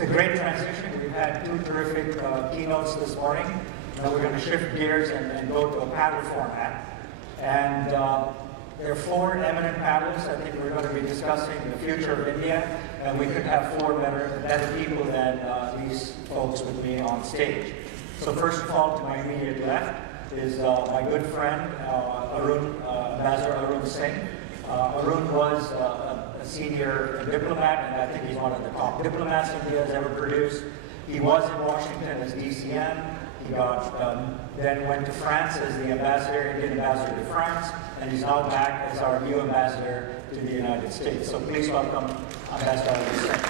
it's a great transition. We've had two terrific keynotes this morning. Now we're going to shift gears and go to a panel format. And there are four eminent panelists. I think we're going to be discussing the future of India, and we could have four better people than these folks with me on stage. So first of all, to my immediate left is my good friend, Arun, Ambassador Arun Singh. Arun was a senior diplomat, and I think he's one of the top diplomats India has ever produced. He was in Washington as DCM. He then went to France as the ambassador, Indian ambassador to France, and he's now back as our new ambassador to the United States. So please welcome Ambassador Arun Singh.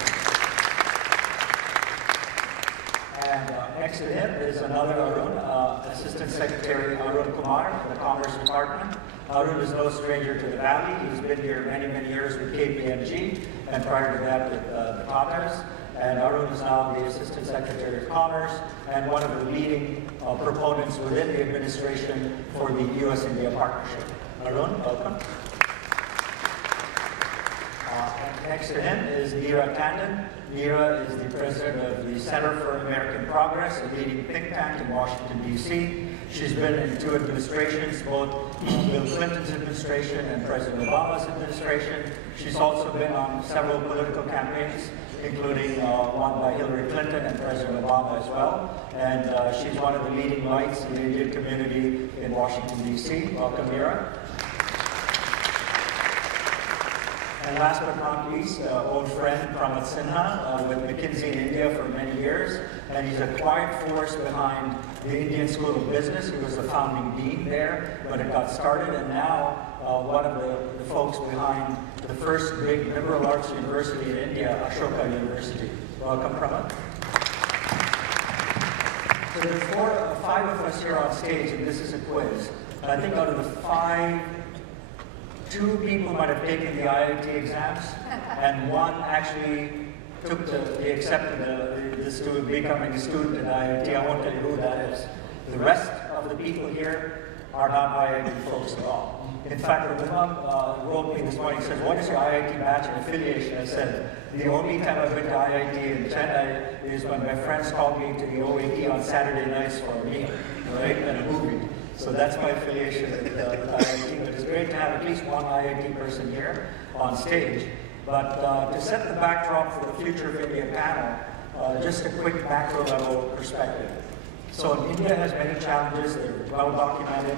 And next to him is another Arun, Assistant Secretary Arun Kumar of the Commerce Department. Arun is no stranger to the Valley. He's been here many, many years with KPMG, and prior to that with the Tatas. And Arun is now the Assistant Secretary of Commerce and one of the leading proponents within the administration for the U.S. India partnership. Arun, welcome. Next to him is Neera Tanden. Neera is the president of the Center for American Progress, a leading think tank in Washington, D.C. She's been in two administrations, both Bill Clinton's administration and President Obama's administration. She's also been on several political campaigns, including one by Hillary Clinton and President Obama as well. And she's one of the leading lights in the Indian community in Washington, D.C. Welcome, Neera. And last but not least, old friend Pramath Sinha with McKinsey in India for many years. And he's a quiet force behind the Indian School of Business. He was the founding dean there when it got started. And now one of the folks behind the first big liberal arts university in India, Ashoka University. Welcome, Pramath. So there's five of us here on stage, and this is a quiz. And I think out of the five, two people might have taken the IIT exams, and one actually accepted the student, becoming a student at IIT. I won't tell you who that is. The rest of the people here are not IIT folks at all. In fact, the woman wrote me this morning, says, what is your IIT batch and affiliation? I said, the only time I've been to IIT in Chennai is when my friends called me to the OAT on Saturday nights for a meal, right, and a movie. So that's my affiliation with IIT, but it's great to have at least one IIT person here on stage. But to set the backdrop for the Future of India panel, just a quick macro level perspective. So India has many challenges, they're well documented.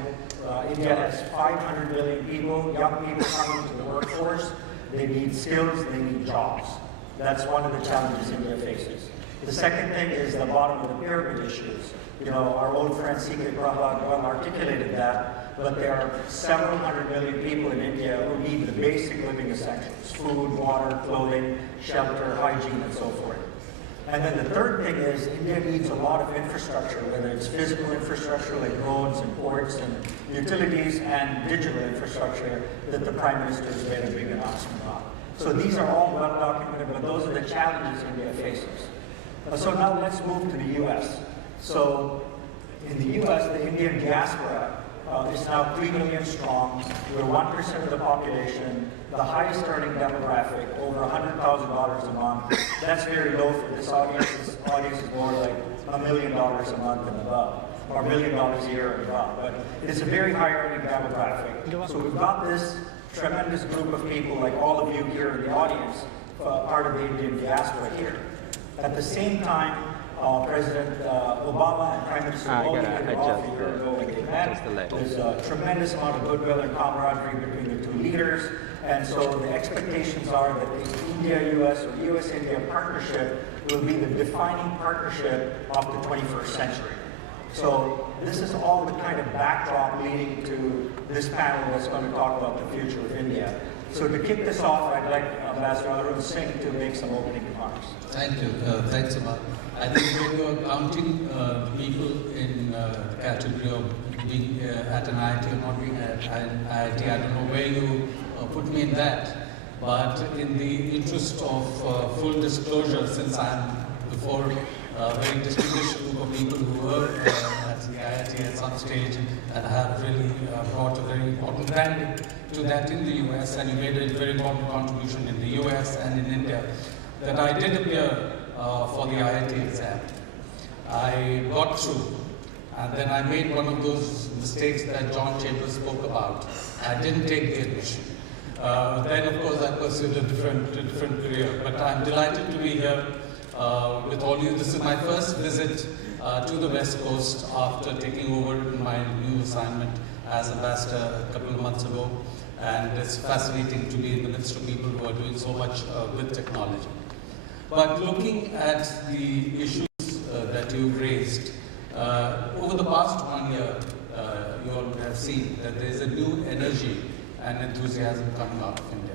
India has 500 million people, young people coming to the workforce. They need skills, they need jobs. That's one of the challenges India faces. The second thing is the bottom of the pyramid issues. You know, our old friend Pramath well articulated that, but there are several hundred million people in India who need the basic living essentials: food, water, clothing, shelter, hygiene, and so forth. And then the third thing is India needs a lot of infrastructure, whether it's physical infrastructure like roads and ports and utilities, and digital infrastructure that the Prime Minister has made a big announcement on. So these are all well documented, but those are the challenges India faces. So now let's move to the U.S. So in the U.S., the Indian diaspora is now 3 million strong. We're 1% of the population, the highest earning demographic, over $100,000 a month. That's very low for this audience. This audience is more like $1 million a month and above, or $1 million a year and above. But it's a very high earning demographic. So we've got this tremendous group of people, like all of you here in the audience, part of the Indian diaspora here. At the same time, President Obama and Prime Minister Modi did off a year ago when they met. There's a tremendous amount of goodwill and camaraderie between the two leaders, and so the expectations are that the India-US or U.S.-India partnership will be the defining partnership of the 21st century. So this is all the kind of backdrop leading to this panel that's going to talk about the future of India. So to kick this off, I'd like Ambassador Arun Singh to make some opening remarks. Thank you. Thanks a lot. I think when you are counting people in the category of being at an IIT or not being at an IIT, I don't know where you put me in that. But in the interest of full disclosure, since I'm before a very distinguished group of people who were at the IIT at some stage and have really brought a very important branding to that in the US, and you made a very important contribution in the US and in India, that I did appear for the IIT exam. I got through, and then I made one of those mistakes that John Chambers spoke about. I didn't take the admission. Then, of course, I pursued a different career. But I'm delighted to be here with all you. This is my first visit to the West Coast after taking over my new assignment as ambassador a couple of months ago. And it's fascinating to be in the midst of people who are doing so much with technology. But looking at the issues that you've raised, over the past 1 year, you all have seen that there is a new energy and enthusiasm coming out of India.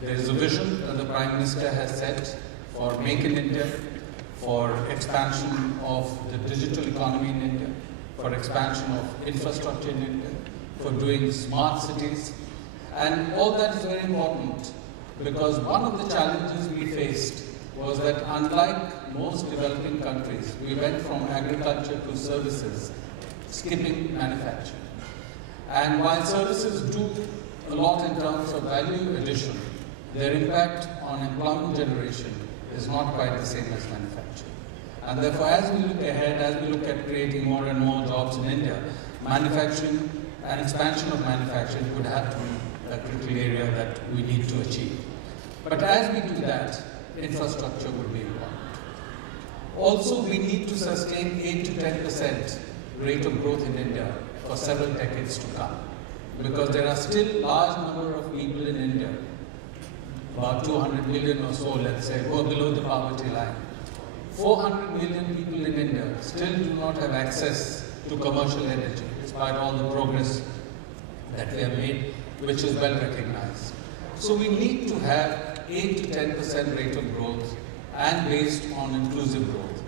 There is a vision that the Prime Minister has set for Make in India, for expansion of the digital economy in India, for expansion of infrastructure in India, for doing smart cities. And all that is very important because one of the challenges we faced was that unlike most developing countries, we went from agriculture to services, skipping manufacturing. And while services do a lot in terms of value addition, their impact on employment generation is not quite the same as manufacturing. And therefore, as we look ahead, as we look at creating more and more jobs in India, manufacturing and expansion of manufacturing would have to be a critical area that we need to achieve. But as we do that, infrastructure would be important. Also, we need to sustain 8 to 10% rate of growth in India for several decades to come. Because there are still large number of people in India, about 200 million or so, let's say, who are below the poverty line. 400 million people in India still do not have access to commercial energy, despite all the progress that we have made, which is well recognized. So we need to have 8 to 10% rate of growth and based on inclusive growth.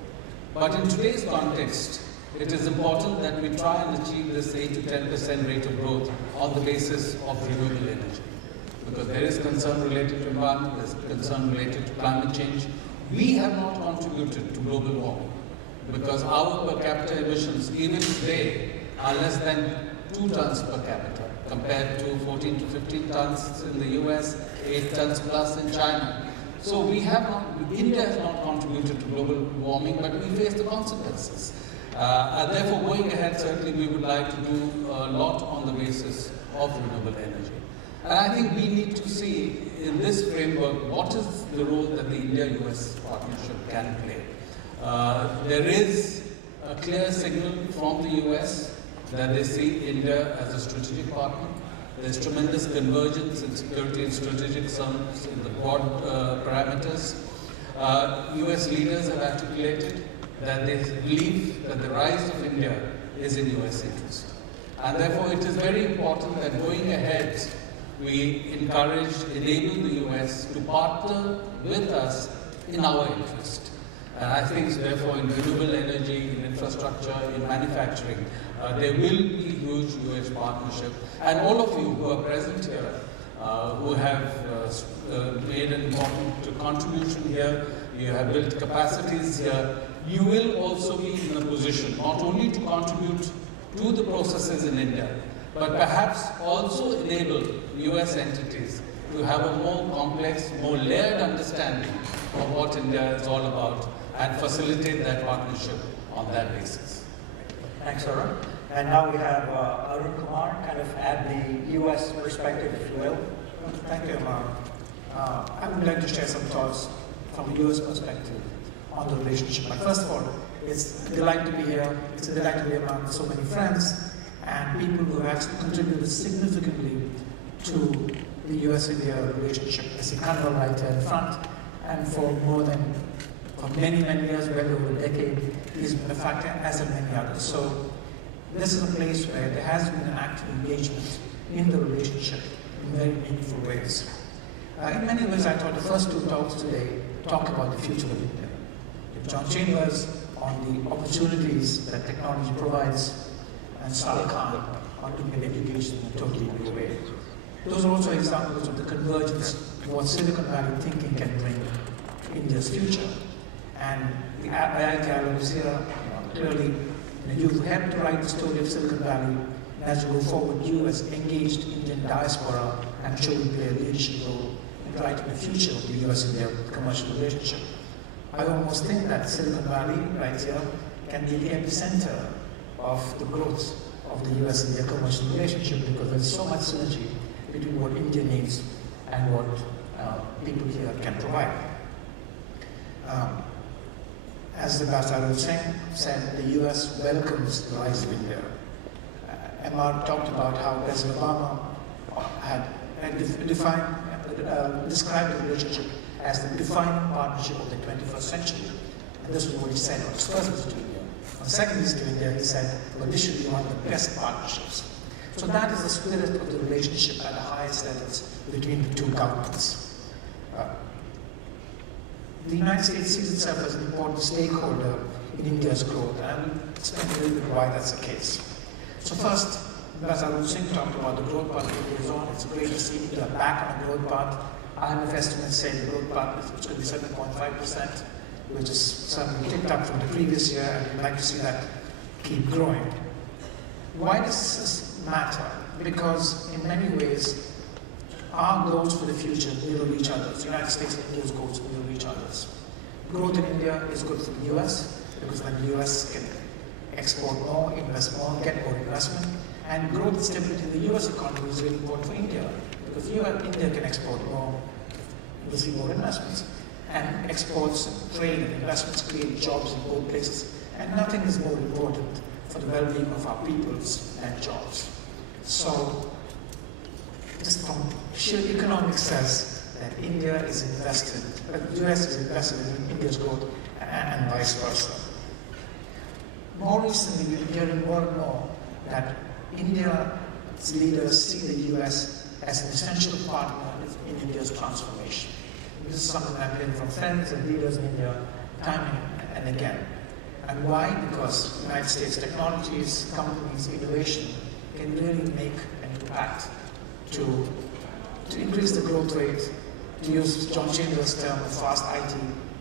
But in today's context, it is important that we try and achieve this 8 to 10% rate of growth on the basis of renewable energy. Because there is concern related to environment, there is concern related to climate change. We have not contributed to global warming because our per capita emissions, even today, are less than 2 tons per capita compared to 14 to 15 tons in the US, 8 tons plus in China. So we have not, India has not contributed to global warming, but we face the consequences. And therefore, going ahead, certainly we would like to do a lot on the basis of renewable energy. And I think we need to see in this framework what is the role that the India-US partnership can play. There is a clear signal from the US that they see India as a strategic partner. There's tremendous convergence in security and strategic terms in the broad parameters. US leaders have articulated that they believe that the rise of India is in US interest. And therefore it is very important that going ahead, we encourage, enable the US to partner with us in our interest. And I think therefore in renewable energy, in infrastructure, in manufacturing, there will be huge US partnership. And all of you who are present here, who have made an important contribution here, you have built capacities here, you will also be in a position not only to contribute to the processes in India, but perhaps also enable US entities to have a more complex, more layered understanding of what India is all about and facilitate that partnership on that basis. Thanks, Arun. And now we have Arun Kumar kind of add the US perspective, if you will. Thank you, Kumar. I would like to share some thoughts from a US perspective on the relationship. But first of all, it's a delight to be here. It's a delight to be among so many friends and people who have actually contributed significantly to the US-India relationship. I see Kumar right here in front, and for many years, well over a decade, he's been a factor, as have many others. So this is a place where there has been an active engagement in the relationship in very meaningful ways. In many ways, I thought the first 2 talks today talk about the future of India. John Chambers on the opportunities that technology provides, and Sal Khan on looking at education in a totally new way. Those are also examples of the convergence of what Silicon Valley thinking can bring to India's future. And the IIT Arun is here, clearly, you've helped to write the story of Silicon Valley, and as you go forward, you as engaged Indian diaspora, I'm sure will play a leadership role in writing the future of the US-India commercial relationship. I almost think that Silicon Valley, right here, can be the epicenter of the growth of the US-India commercial relationship, because there's so much synergy between what India needs and what people here can provide. As Arun Singh said, the US welcomes the rise of India. MR talked about how President Obama had described the relationship as the defining partnership of the 21st century. And this was what he said on his first visit to India. On the second visit to India, he said, well, this should be one of the best partnerships. So that is the spirit of the relationship at the highest levels between the two governments. The United States sees itself as an important stakeholder in India's growth, and I will explain a little bit why that's the case. So first, as Arun Singh talked about, the growth path India is on. It's great to see India back on the growth path. IMF estimates say the growth path is going to be 7.5%, which is certainly ticked up from the previous year, and we'd like to see that keep growing. Why does this matter? Because in many ways, our goals for the future mirror each other's. The United States and India's goals mirror each other's. Growth in India is good for the US, because then the US can export more, invest more, get more investment. And growth and stability in the US economy is really important for India, because India can export more, receive more investments. And exports, trade, and investments create jobs in both places. And nothing is more important for the well-being of our peoples than jobs. So, just from sheer economics says that India is invested, the US is invested in India's growth, and vice versa. More recently, we've been hearing more and more that India's leaders see the US as an essential partner in India's transformation. This is something that I've heard from friends and leaders in India time and again. And why? Because the United States technologies, companies, innovation can really make an impact to increase the growth rate, to use John Chambers' term of fast IT,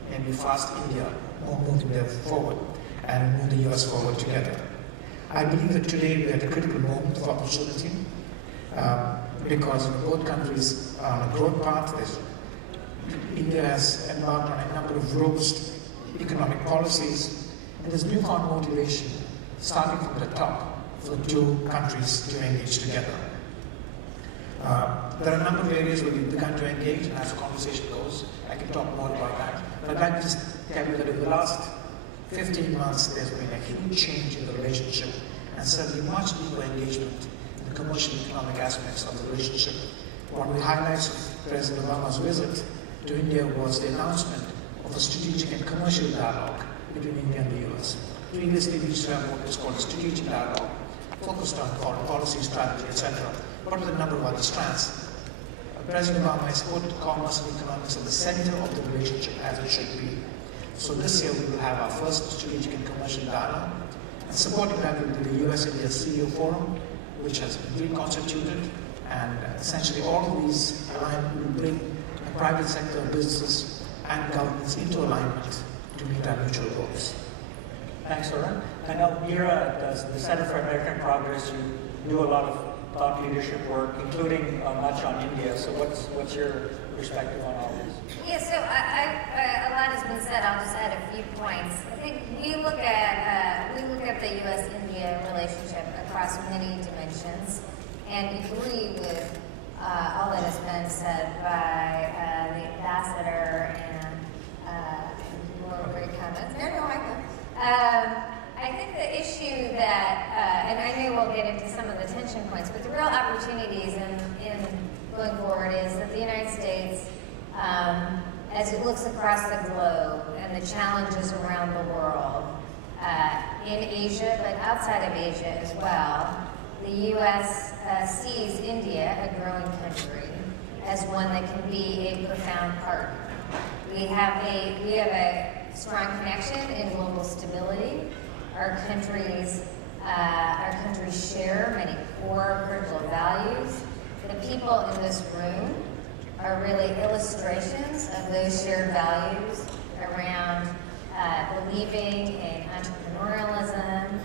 maybe fast India, moving them forward and move the US forward together. I believe that today we're at a critical moment of opportunity because both countries are on a growth path. India has embarked on a number of robust economic policies, and there's newfound motivation starting from the top for the two countries to engage together. There are a number of areas where we've begun to engage, and as the conversation goes, I can talk more about that. But I'd like to just tell you that in the last 15 months, there's been a huge change in the relationship, and certainly much deeper engagement in the commercial and economic aspects of the relationship. One of the highlights of President Obama's visit to India was the announcement of a strategic and commercial dialogue between India and the US. Previously, we used to have what was called a strategic dialogue, focused on foreign policy, strategy, etc., but with a number of other strands. President Obama has put commerce and economics at the center of the relationship as it should be. So this year we will have our first strategic and commercial dialogue, and supporting that will be the U.S. India CEO Forum, which has been reconstituted, and essentially all of these alignment will bring the private sector, businesses, and governments into alignment to meet our mutual goals. Thanks, Arun. I know Neera does the Center for American Progress. You do a lot of thought leadership work, including much on India. So what's your perspective on all this? Yeah, so a lot has been said. I'll just add a few points. I think we look at the U.S.-India relationship across many dimensions, and agree with all that has been said by the ambassador and more great comments. I think the issue that, and I know we'll get into some of the tension points, but the real opportunities in going forward is that the United States, as it looks across the globe and the challenges around the world, in Asia, but outside of Asia as well, the U.S. Sees India, a growing country, as one that can be a profound partner. We have a strong connection in global stability. Our countries share many core critical values. The people in this room are really illustrations of those shared values around believing in entrepreneurialism,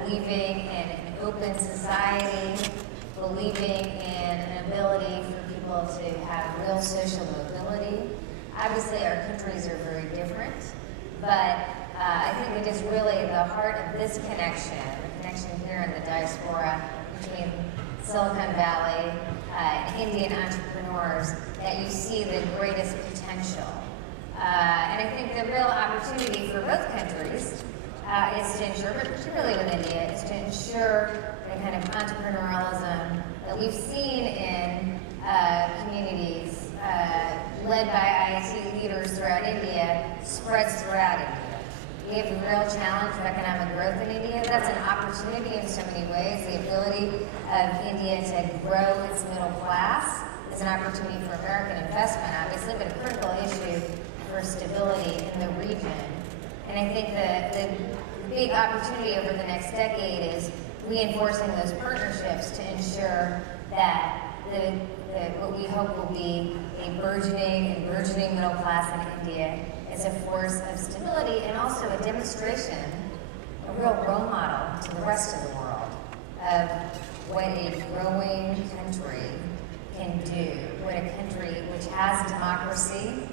believing in an open society, believing in an ability for people to have real social mobility. Obviously, our countries are very different, but I think it is really the heart of this connection, the connection here in the diaspora between Silicon Valley and Indian entrepreneurs, that you see the greatest potential. And I think the real opportunity for both countries is to ensure, but particularly with India, is to ensure the kind of entrepreneurialism that we've seen in communities led by IIT leaders throughout India spreads throughout India. We have a real challenge of economic growth in India. That's an opportunity in so many ways. The ability of India to grow its middle class is an opportunity for American investment, obviously, but a critical issue for stability in the region. And I think the big opportunity over the next decade is reinforcing those partnerships to ensure that what we hope will be a burgeoning middle class in India is a force of stability and also a demonstration, a real role model to the rest of the world of what a growing country can do, what a country which has democracy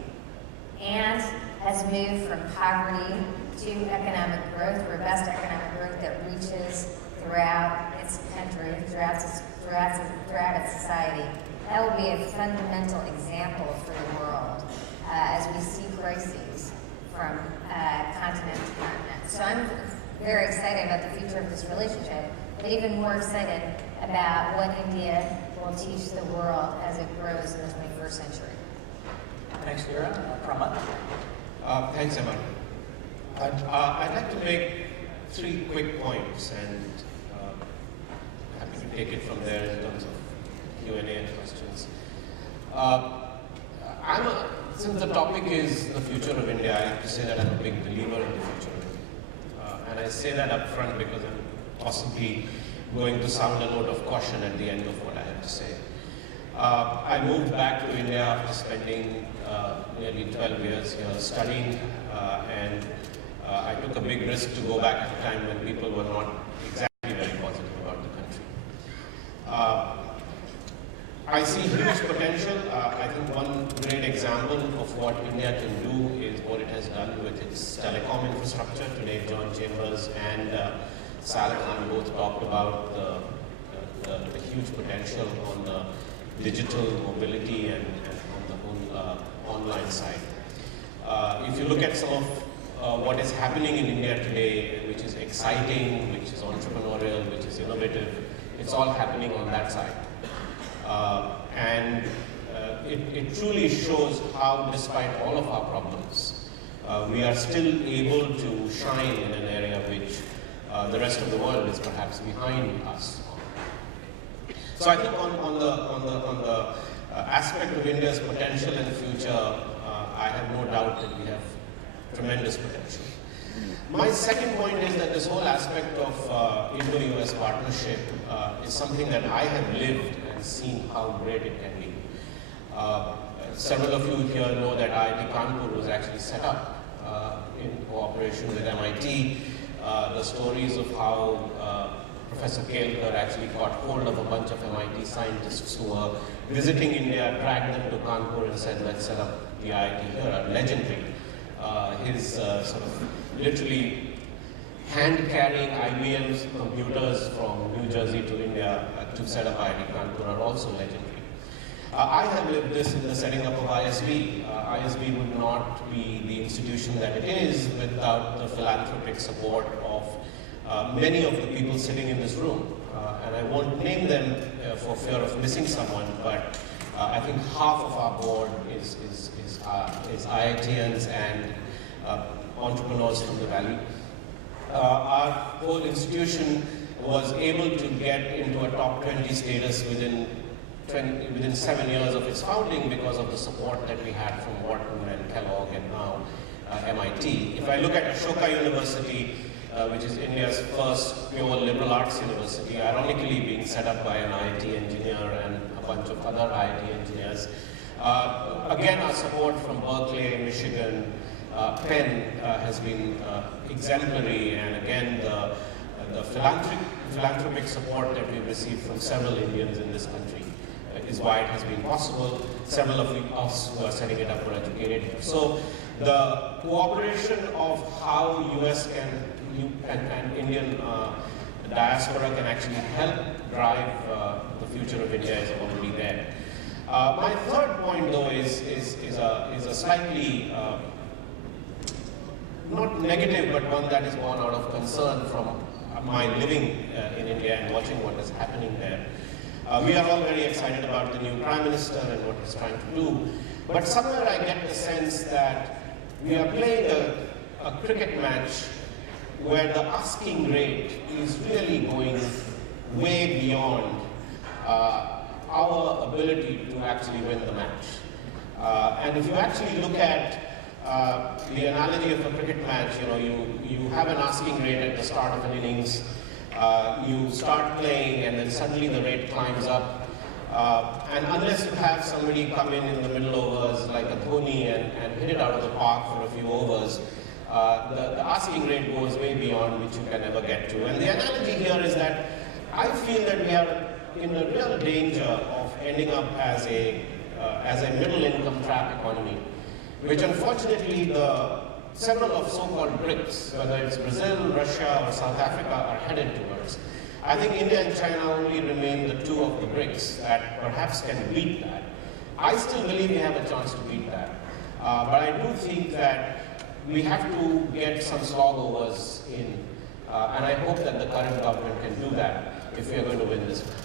and has moved from poverty to economic growth, robust economic growth that reaches throughout its country, throughout its society. That will be a fundamental example for the world as we see crises from continent to continent. So I'm very excited about the future of this relationship, but even more excited about what India will teach the world as it grows in the 21st century. Thanks, Neera. Pramath. Thanks, Emma. I'd like to make 3 quick points, and happy to take it from there in terms of Q&A and questions. Since the topic is the future of India, I have to say that I'm a big believer in the future of India. And I say that up front because I'm possibly going to sound a note of caution at the end of what I have to say. I moved back to India after spending nearly 12 years here studying, and I took a big risk to go back at a time when people were not exactly very positive about the country. I see huge potential. I think one great example of what India can do is what it has done with its telecom infrastructure. Today, John Chambers and Saleh Khan both talked about the huge potential on the digital mobility and on the whole online side. If you look at some of what is happening in India today, which is exciting, which is entrepreneurial, which is innovative, it's all happening on that side. It truly shows how, despite all of our problems, we are still able to shine in an area which the rest of the world is perhaps behind us. So I think on the aspect of India's potential and future, I have no doubt that we have tremendous potential. My second point is that this whole aspect of Indo-US partnership is something that I have lived and seen how great it can be. Several of you here know that IIT Kanpur was actually set up in cooperation with MIT. The stories of how Professor Kelkar actually got hold of a bunch of MIT scientists who were visiting India, dragged them to Kanpur and said, let's set up the IIT here, are legendary. His sort of literally hand-carrying IBM's computers from New Jersey to India to set up IIT Kanpur are also legendary. I have lived this in the setting up of ISB. ISB would not be the institution that it is without the philanthropic support of many of the people sitting in this room. And I won't name them for fear of missing someone, but I think half of our board is IITians and entrepreneurs from the Valley. Our whole institution was able to get into a top 20 status within 7 years of its founding because of the support that we had from Wharton and Kellogg and now MIT. If I look at Ashoka University, which is India's first pure liberal arts university, ironically being set up by an IIT engineer and a bunch of other IIT engineers. Again, our support from Berkeley, Michigan, Penn has been exemplary, and again, the philanthropic support that we've received from several Indians in this country is why it has been possible. Several of us who are setting it up were educated here. So the cooperation of how US and Indian diaspora can actually help drive the future of India is already there. My third point, though, is a slightly not negative, but one that is born out of concern from my living in India and watching what is happening there. We are all very excited about the new Prime Minister and what he's trying to do, but somewhere I get the sense that we are playing a cricket match where the asking rate is really going way beyond our ability to actually win the match. And if you actually look at the analogy of a cricket match, you have an asking rate at the start of an innings, you start playing and then suddenly the rate climbs up. And unless you have somebody come in the middle overs like a Dhoni and hit it out of the park for a few overs, the asking rate goes way beyond which you can ever get to. And the analogy here is that I feel that we are in a real danger of ending up as a middle income trap economy, which unfortunately several of so-called BRICS, whether it's Brazil, Russia, or South Africa, are headed towards. I think India and China only remain the two of the BRICS that perhaps can beat that. I still believe we have a chance to beat that. But I do think that we have to get some slog overs in, and I hope that the current government can do that if we are going to win this match.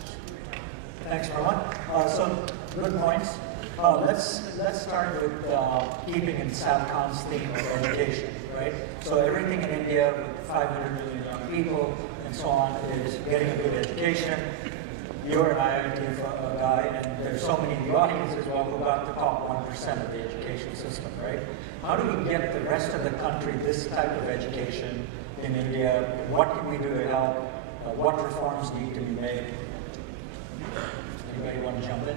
Thanks, Pramath. So, good points. Let's start with keeping in Sam Khan's theme of education, right? So everything in India with 500 million young people and so on is getting a good education. You're an IIT guy, and there's so many in the audience as well who got the top 1% of the education system, right? How do we get the rest of the country this type of education in India? What can we do to help? What reforms need to be made? Anybody want to jump in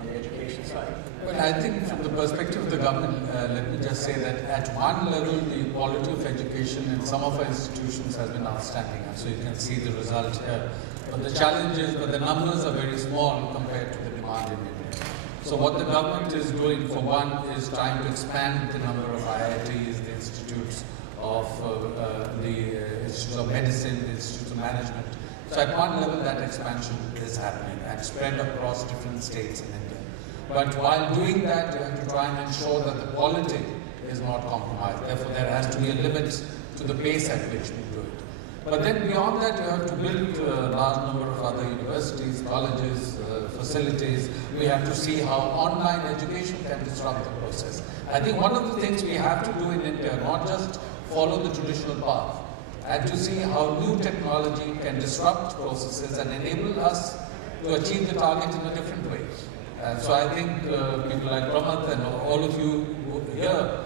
on the education side? Well, I think from the perspective of the government, let me just say that at one level, the quality of education in some of our institutions has been outstanding. And so you can see the result here. But the challenge is that the numbers are very small compared to the demand in India. So what the government is doing, for one, is trying to expand the number of IITs, the institutes of institutes of medicine, the institutes of management. So at one level, that expansion is happening and spread across different states in India. But while doing that, you have to try and ensure that the quality is not compromised. Therefore, there has to be a limit to the pace at which we do it. But then beyond that, you have to build a large number of other universities, colleges, facilities. We have to see how online education can disrupt the process. I think one of the things we have to do in India, not just follow the traditional path, and to see how new technology can disrupt processes and enable us to achieve the target in a different way. So I think people like Pramath and all of you here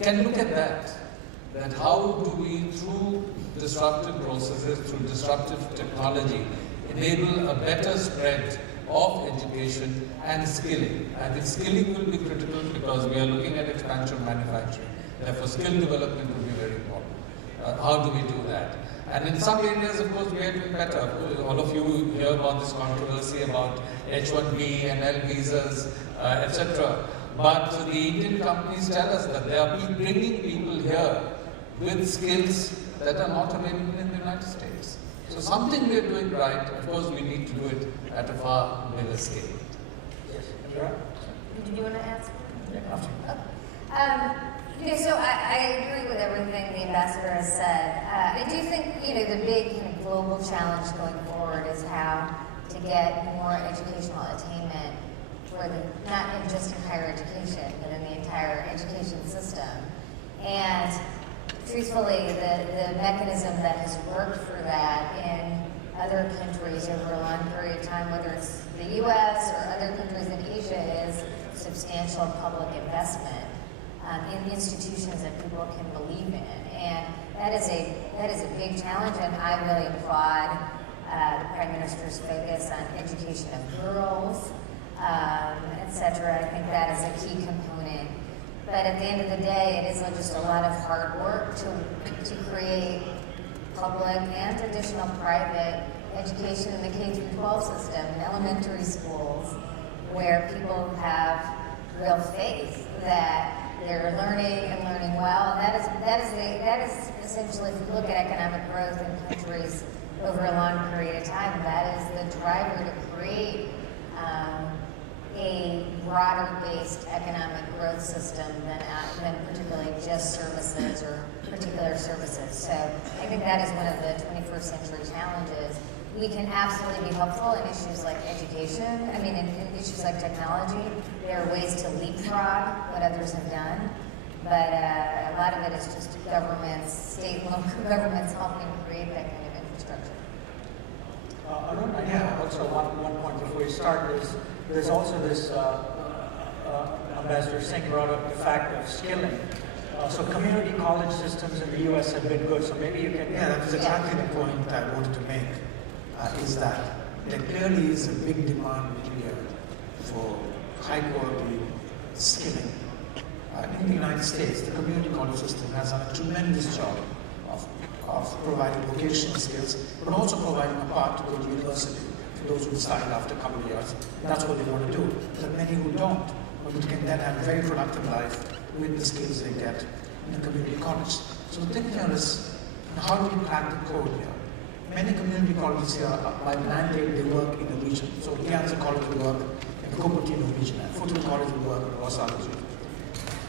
can look at that how do we, through disruptive processes, through disruptive technology, enable a better spread of education and skilling. I think skilling will be critical because we are looking at expansion of manufacturing. Therefore, skill development will be very important. How do we do that? And in some areas, of course, we are doing better. All of you hear about this controversy about H-1B and L visas, etc. But the Indian companies tell us that they are bringing people here with skills that are not available in the United States. So something we are doing right. Of course, we need to do it at a far bigger scale. Yes. Neera? Did you want to ask? Yeah. So I agree with everything the ambassador has said. I do think the big kind of global challenge going forward is how to get more educational attainment for not in just in higher education, but in the entire education system. And truthfully, the mechanism that has worked for that in other countries over a long period of time, whether it's the U.S. or other countries in Asia, is substantial public investment in institutions that people can believe in, and that is a big challenge. And I really applaud the Prime Minister's focus on education of girls, etc. I think that is a key component. But at the end of the day, it is just a lot of hard work to create public and additional private education in the K-12 system, in elementary schools, where people have real faith that they're learning and learning well. And that is essentially, if you look at economic growth in countries over a long period of time, that is the driver to create a broader-based economic growth system than particularly just services or particular services. So I think that is one of the 21st century challenges. We can absolutely be helpful in issues like education. I mean, in issues like technology, there are ways to leapfrog what others have done. But a lot of it is just governments, state and local governments helping create that kind of infrastructure. Arun, I have also one point before you start is there's also this, Ambassador Singh brought up the fact of skilling. So community college systems in the U.S. have been good, so maybe you can... Yeah, that's exactly the point I wanted to make, is that there clearly is a big demand in India for high quality skilling. In the United States, the community college system has done a tremendous job of providing vocational skills, but also providing a path to go to university for those who decide after a couple of years. That's what they want to do. There are many who don't, but who can then have a very productive life with the skills they get in a community college. So the thing here is, how do we crack the code here? Many community colleges here, by mandate, they work in the region. So Cancer College will work in the Cupertino region, and Foothill College will work in Los Angeles region.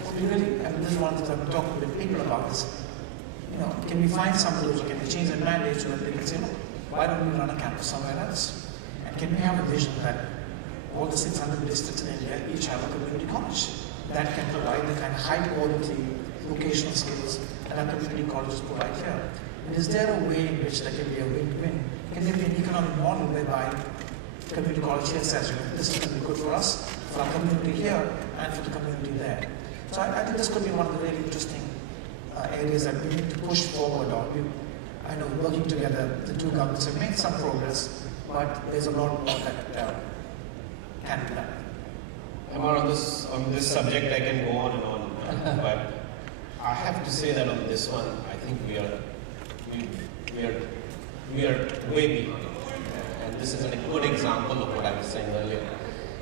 So we really, and this is one of the things I've been talking with people about is, can we find some of those, or can we change the mandate so that they can say, look, why don't we run a campus somewhere else? And can we have a vision that all the 600 districts in India each have a community college that can provide the kind of high quality vocational skills that our community colleges provide here? And is there a way in which there can be a win-win? Can there be an economic model whereby community college here says, this is going to be good for us, for our community here, and for the community there? So I think this could be one of the really interesting areas that we need to push forward on. I know working together, the two governments have made some progress, but there's a lot more that can be done. Kumar, on this subject I can go on and on, but I have to say that on this one, I think we are way behind. And this is a good example of what I was saying earlier,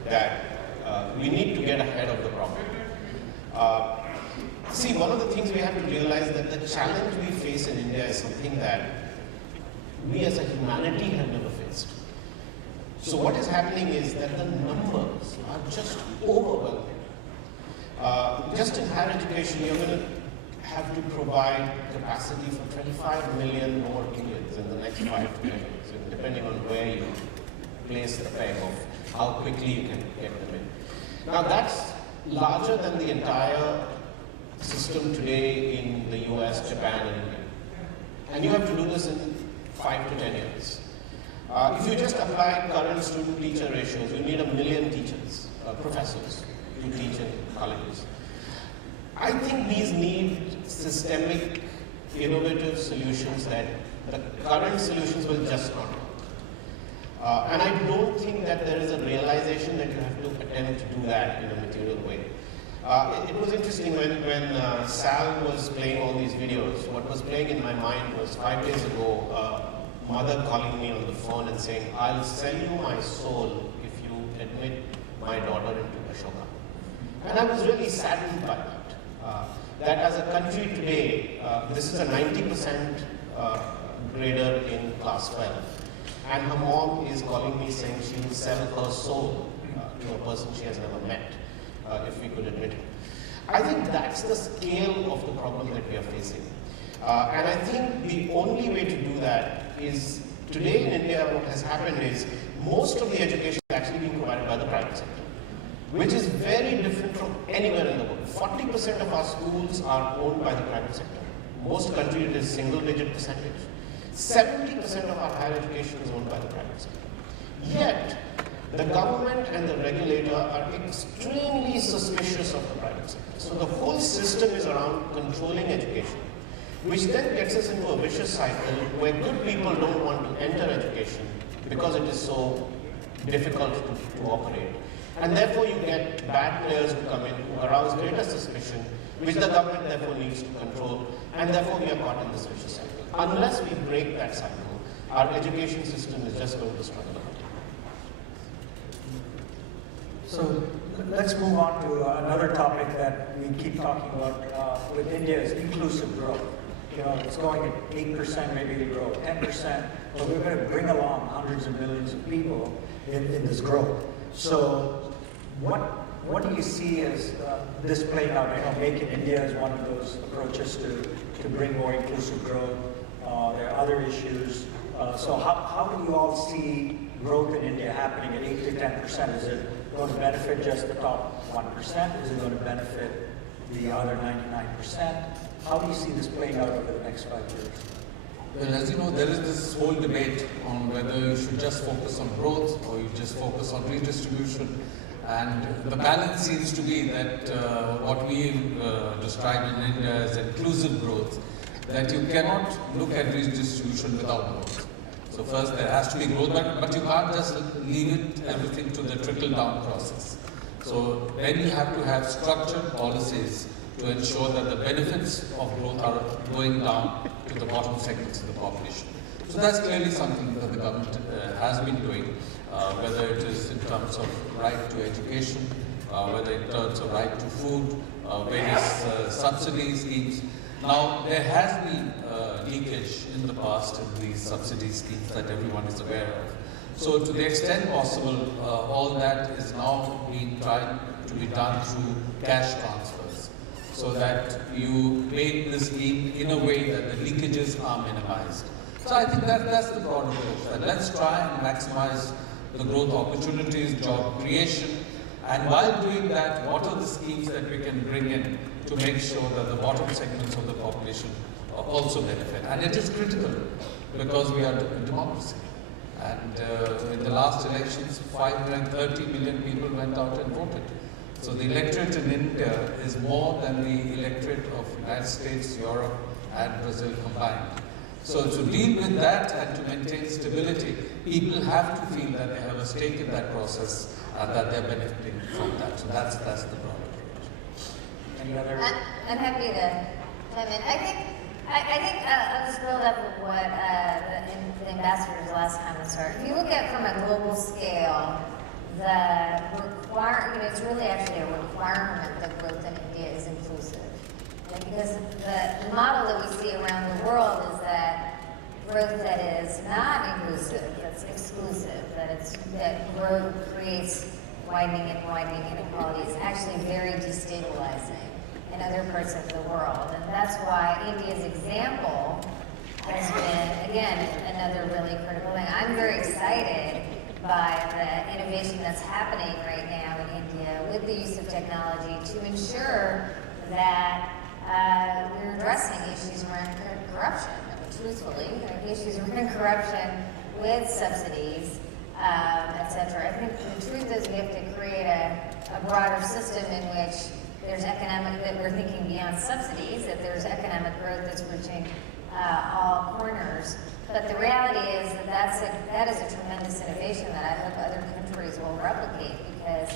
that we need to get ahead of the problem. See, one of the things we have to realize that the challenge we face in India is something that we as a humanity have never faced. So what is happening is that the numbers are just overwhelming. Just in higher education, you're going to have to provide capacity for 25 million more Indians in the next 5 to 10 years, depending on where you place the peg of how quickly you can get them in. Now that's larger than the entire system today in the US, Japan, and India. And you have to do this in 5 to 10 years. If you just apply current student-teacher ratios, you need 1 million teachers, professors, to teach in colleges. I think these need systemic, innovative solutions that the current solutions will just not work. And I don't think that there is a realization that you have to attempt to do that in a material way. It was interesting when Sal was playing all these videos. What was playing in my mind was 5 days ago, mother calling me on the phone and saying, I'll sell you my soul if you admit my daughter into Ashoka. And I was really saddened by that. That as a country today, this is a 90% grader in class 12. And her mom is calling me saying she will sell her soul to a person she has never met, if we could admit it. I think that's the scale of the problem that we are facing. And I think the only way to do that is, today in India what has happened is, most of the education is actually being provided by the private sector, which is very different from anywhere in the world. 40% of our schools are owned by the private sector. Most countries it is single-digit percentage. 70% of our higher education is owned by the private sector. Yet, the government and the regulator are extremely suspicious of the private sector. So the whole system is around controlling education, which then gets us into a vicious cycle where good people don't want to enter education because it is so difficult to operate. And therefore you get bad players who come in, who arouse greater suspicion, which the government therefore needs to control, and therefore we are caught in this vicious cycle. Unless we break that cycle, our education system is just going to struggle. So let's move on to another topic that we keep talking about with India is inclusive growth. You know, it's going at 8%, maybe to grow 10%, but we're going to bring along hundreds of millions of people in this growth. So what do you see as this playing out? I know Make in India is one of those approaches to bring more inclusive growth. There are other issues. So how do you all see growth in India happening at 8 to 10%? Is it going to benefit just the top 1%? Is it going to benefit the other 99%? How do you see this playing out over the next 5 years? Well, as you know, there is this whole debate on whether you should just focus on growth or you just focus on redistribution. And the balance seems to be that what we described in India as inclusive growth, that you cannot look at redistribution without growth. So first there has to be growth, but you can't just leave everything to the trickle-down process. So then you have to have structured policies to ensure that the benefits of growth are going down to the bottom segments of the population. So that's clearly something that the government has been doing, whether it is in terms of right to education, whether in terms of right to food, various subsidy schemes. Now, there has been leakage in the past in these subsidy schemes that everyone is aware of. So to the extent possible, all that is now being tried to be done through cash transfers, so that you make the scheme in a way that the leakages are minimized. So I think that's the broad approach. And let's try and maximize the growth opportunities, job creation, and while doing that, what are the schemes that we can bring in to make sure that the bottom segments of the population also benefit. And it is critical because we are a democracy. And in the last elections, 530 million people went out and voted. So the electorate in India is more than the electorate of the United States, Europe, and Brazil combined. So to deal with that and to maintain stability, people have to feel that they have a stake in that process and that they're benefiting from that. So that's the broad approach. Any other? I'm happy to chime in. I think I'll just build up with what the ambassador's last comments are. If you look at from a global scale, it's really actually a requirement that growth in India is inclusive. Because the model that we see around the world is that growth that is not inclusive, that's exclusive, that growth creates widening inequality is actually very destabilizing in other parts of the world. And that's why India's example has been, again, another really critical thing. I'm very excited by the innovation that's happening right now in India with the use of technology to ensure that we're addressing issues around corruption, truthfully, issues around corruption with subsidies, etc. I think the truth is we have to create a broader system in which there's that we're thinking beyond subsidies, that there's economic growth that's reaching all corners. But the reality is that is a tremendous innovation that I hope other countries will replicate, because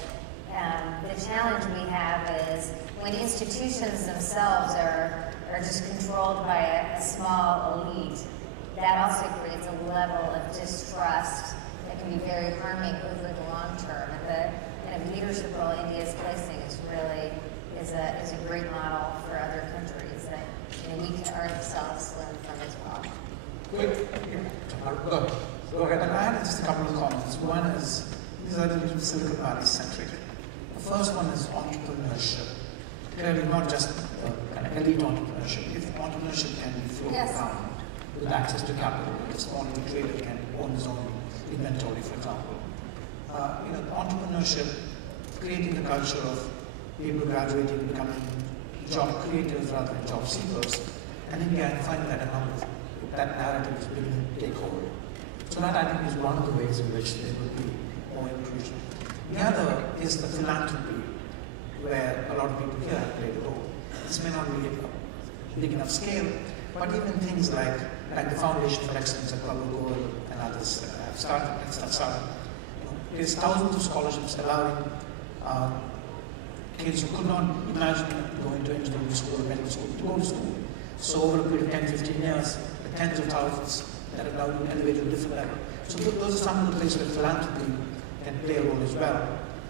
the challenge we have is when institutions themselves are just controlled by a small elite, that also creates a level of distrust that can be very harming over the long term. And the kind of leadership role India is placing is really is a great model for other countries that we can ourselves learn from as well. Go ahead. I had just a couple of comments. One is, these are a little Silicon Valley centric. The first one is entrepreneurship. Clearly not just kind of elite entrepreneurship. If entrepreneurship can be flowed down with access to capital, a small trader can own his own inventory, for example. Entrepreneurship, creating a culture of people graduating, becoming job creators rather than job seekers. And India, I find that that narrative is beginning to take hold. So that, I think, is one of the ways in which there will be more inclusion. The other is the philanthropy, where a lot of people here have played a role. This may not be a big enough scale, but even things like the Foundation for Excellence at Prabhu Goel and others have started. There's thousands of scholarships allowing kids who could not imagine going to engineering school or medical school to go to school. So over a period of 10, 15 years, tens of thousands that allow you to elevate to a different level. So those are some of the places where philanthropy can play a role as well.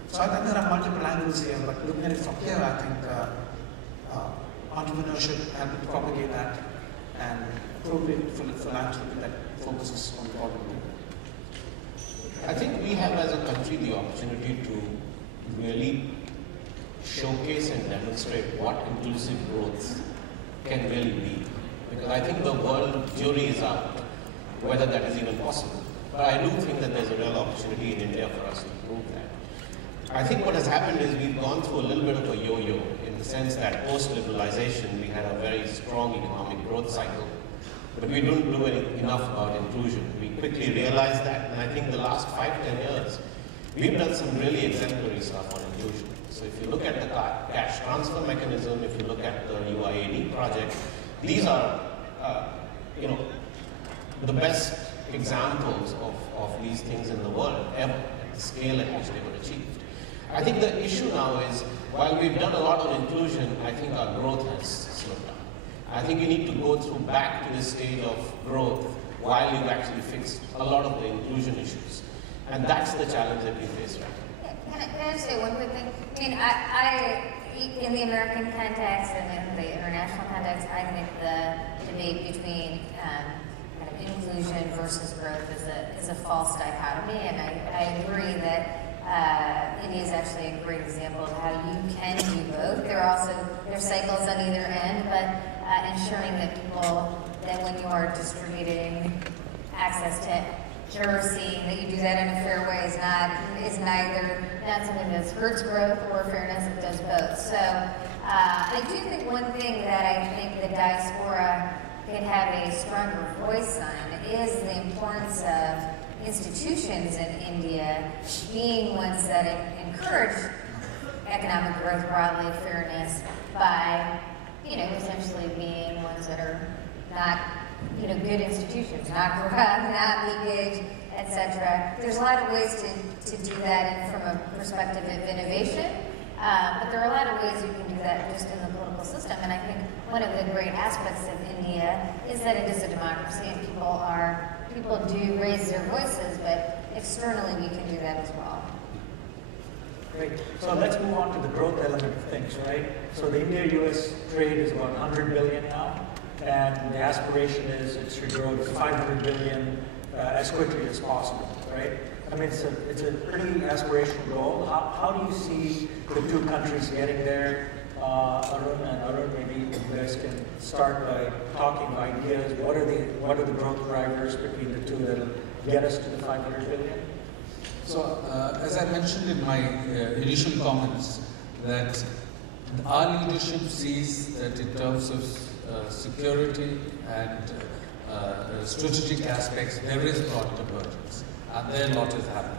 So I think there are multiple angles here, but looking at it from here, I think entrepreneurship help to propagate that, and appropriate philanthropy that focuses on the problem. I think we have as a country the opportunity to really showcase and demonstrate what inclusive growth can really be. Because I think the world jury is out whether that is even possible. But I do think that there's a real opportunity in India for us to prove that. I think what has happened is we've gone through a little bit of a yo-yo in the sense that post-liberalization we had a very strong economic growth cycle, but we didn't do enough about inclusion. We quickly realized that, and I think the last 5-10 years we've done some really exemplary stuff on inclusion. So if you look at the cash transfer mechanism, if you look at the UIAD project, these are the best examples of these things in the world ever, at the scale at which they were achieved. I think the issue now is, while we've done a lot of inclusion, I think our growth has slowed down. I think you need to go back to this stage of growth while you've actually fixed a lot of the inclusion issues. And that's the challenge that we face right now. Can I just say one quick thing? I mean, I in the American context and in the international context, I think the debate between kind of inclusion versus growth is a false dichotomy, and I agree that India is actually a great example of how you can do both. There are cycles on either end, but ensuring that when you are distributing access to literacy, that you do that in a fair way is not something that hurts growth or fairness, it does both. So I do think one thing that I think the diaspora could have a stronger voice on is the importance of institutions in India being ones that encourage economic growth broadly, fairness, by essentially being ones that are not good institutions, not corrupt, not leakage, etc. There's a lot of ways to do that from a perspective of innovation, but there are a lot of ways you can do that just in the political system. And I think one of the great aspects of India is that it is a democracy, and people do raise their voices, but externally we can do that as well. Great. So let's move on to the growth element of things, right? So the India-US trade is about 100 billion now, and the aspiration is it should grow to 500 billion as quickly as possible, right? I mean, it's a pretty aspirational goal. How do you see the two countries getting there? Arun, maybe you guys can start by talking ideas. What are the growth drivers between the two that will get us to the 500 billion? So, as I mentioned in my initial comments, that our leadership sees that in terms of security and strategic aspects, there is broad convergence, and there a lot is happening.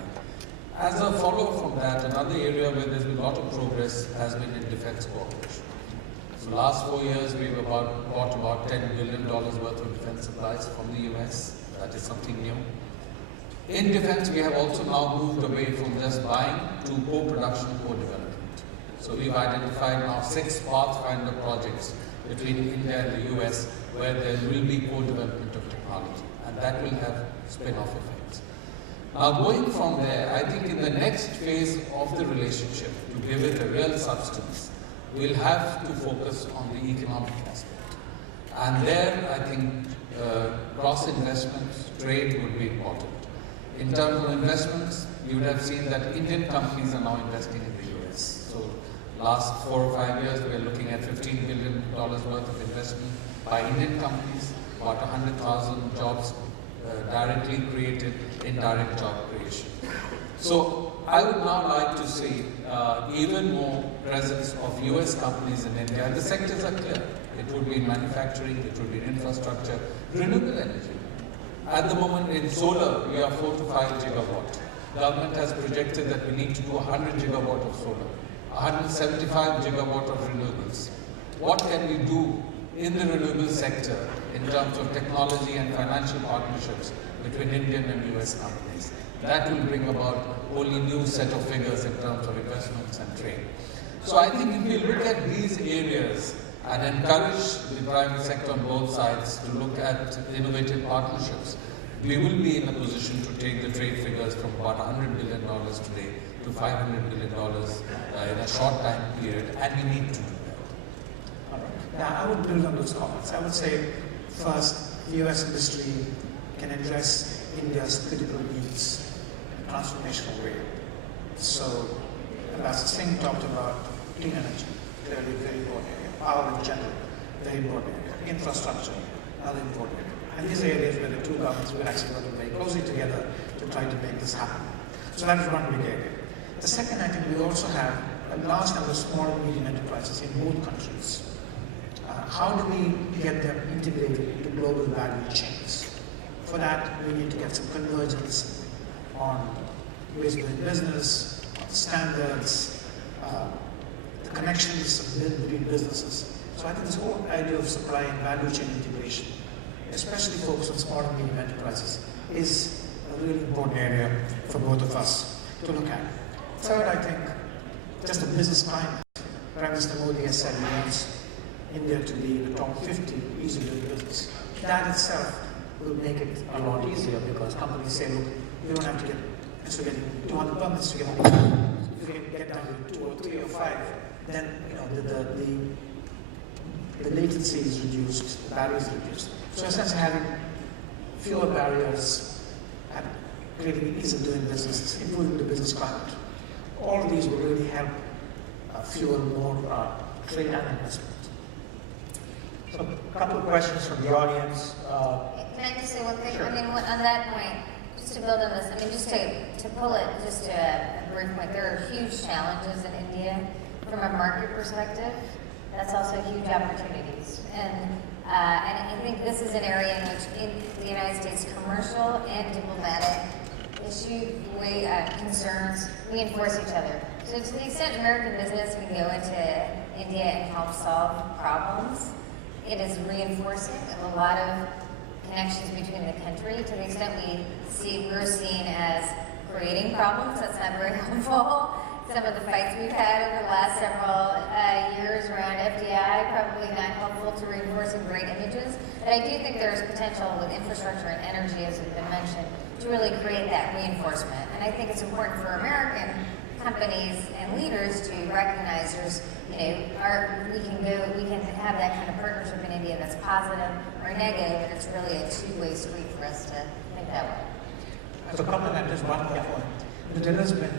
As a follow-up from that, another area where there's been a lot of progress has been in defense cooperation. So last 4 years, we've bought about $10 billion worth of defense supplies from the US. That is something new. In defense, we have also now moved away from just buying to co-production, co-development. So we've identified now 6 Pathfinder projects between India and the US where there will be co-development of technology, and that will have spin-off effects. Now going from there, I think in the next phase of the relationship, to give it a real substance, we'll have to focus on the economic aspect. And there, I think cross-investments, trade would be important. In terms of investments, you would have seen that Indian companies are now investing in the US. So last 4 or 5 years, we're looking at $15 billion worth of investment by Indian companies, about 100,000 jobs directly created in direct job creation. So I would now like to see even more presence of US companies in India, and the sectors are clear. It would be in manufacturing, it would be in infrastructure, renewable energy. At the moment in solar, we are 4 to 5 gigawatt. Government has projected that we need to do 100 gigawatt of solar, 175 gigawatt of renewables. What can we do in the renewable sector in terms of technology and financial partnerships between Indian and US companies? That will bring about a wholly new set of figures in terms of investments and trade. So I think if we look at these areas and encourage the private sector on both sides to look at innovative partnerships, we will be in a position to take the trade figures from about $100 billion today to $500 billion in a short time period, and we need to do that. Yeah, I would build on those comments. I would say, first, the US industry can address India's critical needs in a transformational way. So, as Singh talked about, clean energy, clearly very important area. Power in general, very important area. Infrastructure, another important area. And these are areas where the two governments will actually work very closely together to try to make this happen. So that is one big area. The second, I think we also have a large number of small and medium enterprises in both countries. How do we get them integrated into global value chains? For that, we need to get some convergence on ways of doing business, on standards, the connections between businesses. So I think this whole idea of supply and value chain integration, especially focused on small and medium enterprises, is a really important area for both of us to look at. Third, I think, just the business climate. Prime Minister Modi has said he wants India to be in the top 50 easy to do business. That itself will make it a lot easier because companies say, look, you don't have to get, instead of getting 200 permits to get one, if you get down to 2 or 3 or 5, then the latency is reduced, the barriers are reduced. So in a sense, having fewer barriers and creating ease of doing business, improving the business climate, all of these will really help fuel more trade and investment. So a couple of questions from the audience. Can I just say one thing? Sure. I mean, on that point, just to build on this, I mean, just to pull it just to a brief point, there are huge challenges in India from a market perspective. That's also huge opportunities. And I think this is an area in which the United States commercial and diplomatic concerns reinforce each other. So to the extent American business can go into India and help solve problems, it is reinforcing of a lot of connections between the country. To the extent we're seen as creating problems, that's not very helpful. Some of the fights we've had over the last several years around FDI, probably not helpful to reinforcing great images. But I do think there's potential with infrastructure and energy, as has been mentioned, to really create that reinforcement. And I think it's important for American companies and leaders to recognize there's, we can have that kind of partnership in India that's positive or negative, and it's really a two-way street for us to think that way. So a couple of that, just one more point. There has been,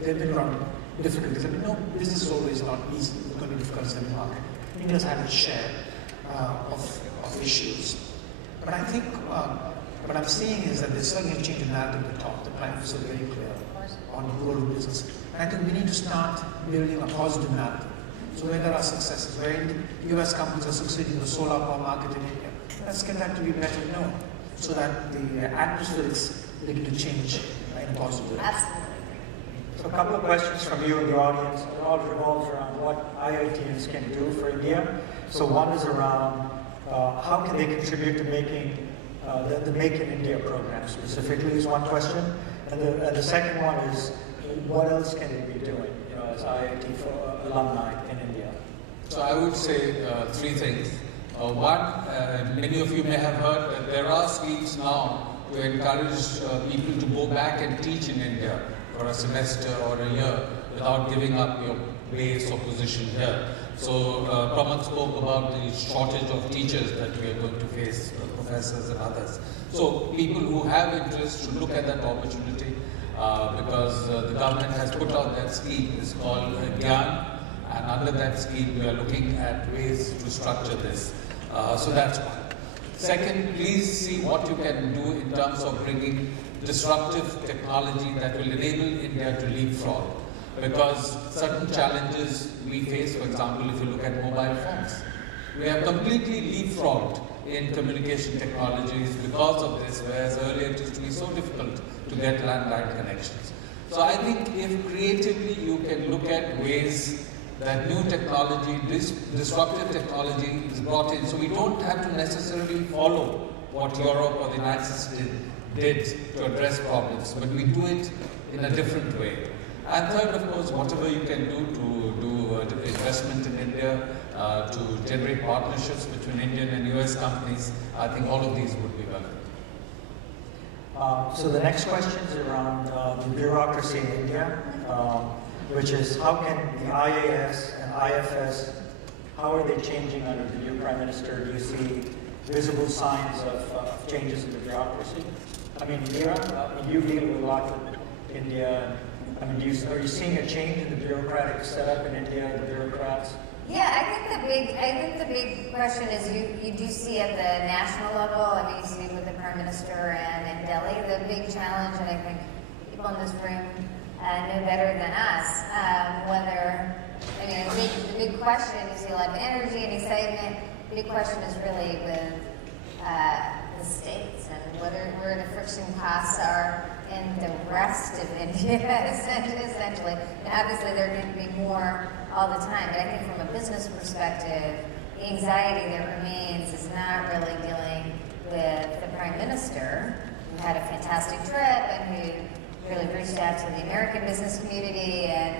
there have been a lot of difficulties. I mean, no, business is always not easy. It's going to be difficult in the market. India's had its share of issues. But I think what I'm seeing is that there's certainly a change in narrative at the top. The Prime Minister is very clear on the role of business. And I think we need to start building a positive narrative. So where there are successes, where US companies are succeeding in the solar power market in India, let's get that to be better known so that the atmosphere is beginning to change in a positive way. Absolutely. So a couple of questions from you in the audience. It all revolves around what IITs can do for India. So one is around how can they contribute to making the Make in India program specifically is one question. And the second one is what else can they be doing as IIT for alumni in India? So I would say three things. One, many of you may have heard that there are schemes now to encourage people to go back and teach in India for a semester or a year without giving up your base or position here. So Pramath spoke about the shortage of teachers that we are going to face, professors and others. So people who have interest should look at that opportunity because the government has put out that scheme. It's called Gyan, and under that scheme we are looking at ways to structure this. So that's one. Second, please see what you can do in terms of bringing disruptive technology that will enable India to leapfrog. Because certain challenges we face, for example, if you look at mobile phones, we have completely leapfrogged in communication technologies because of this, whereas earlier it used to be so difficult to get landline connections. So I think if creatively you can look at ways that new technology, disruptive technology is brought in, so we don't have to necessarily follow what Europe or the United States did to address problems, but we do it in a different way. And third, of course, whatever you can do to do investment in India, to generate partnerships between Indian and US companies, I think all of these would be welcome. So the next question is around the bureaucracy in India, which is how can the IAS and IFS, how are they changing under the new Prime Minister? Do you see visible signs of changes in the bureaucracy? I mean, Neera, you deal with a lot with India. I mean, are you seeing a change in the bureaucratic setup in India, the bureaucrats? Yeah, I think the big question is you do see at the national level, I mean, you see with the Prime Minister and in Delhi, the big challenge, and I think people in this room know better than us, the big question, you see a lot of energy and excitement, the big question is really with the states and where the friction costs are in the rest of India, essentially. And obviously there can be more all the time, but I think from a business perspective, the anxiety that remains is not really dealing with the Prime Minister, who had a fantastic trip and who really reached out to the American business community and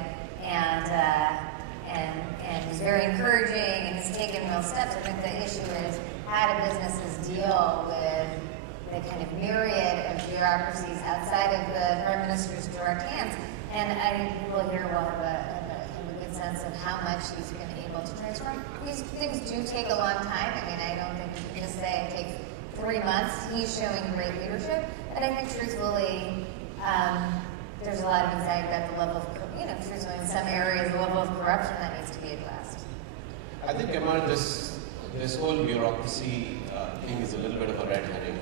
was very encouraging and has taken real steps. I think the issue is how do businesses deal with the kind of myriad of bureaucracies outside of the Prime Minister's direct hands. And I think people here will have a good sense of how much he's been able to transform. These things do take a long time. I mean, I don't think you can just say it takes 3 months. He's showing great leadership. But I think truthfully, there's a lot of anxiety about the level of, truthfully in some areas, the level of corruption that needs to be addressed. I think, Kumar, this whole bureaucracy thing is a little bit of a red herring.